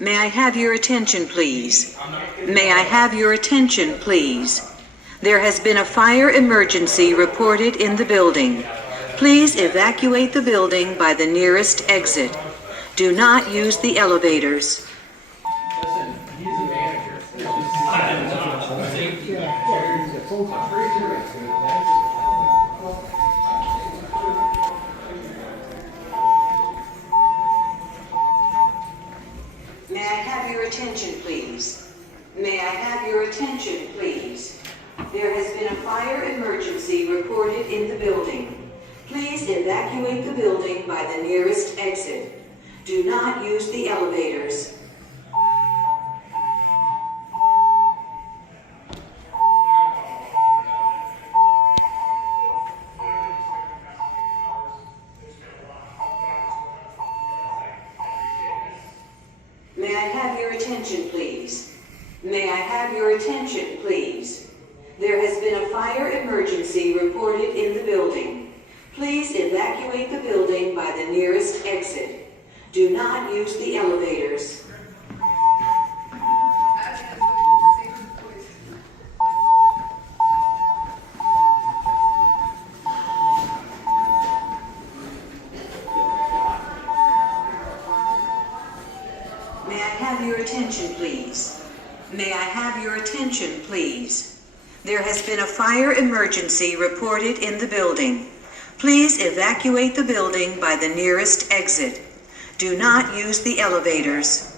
May I have your attention, please? May I have your attention, please? There has been a fire emergency reported in the building. Please evacuate the building by the nearest exit. Do not use the elevators. Listen, he's a manager. May I have your attention, please? May I have your attention, please? There has been a fire emergency reported in the building. Please evacuate the building by the nearest exit. Do not use the elevators. May I have your attention, please? May I have your attention, please? There has been a fire emergency reported in the building. Please evacuate the building by the nearest exit. Do not use the elevators. May I have your attention, please? May I have your attention, please? There has been a fire emergency reported in the building. Please evacuate the building by the nearest exit. Do not use the elevators.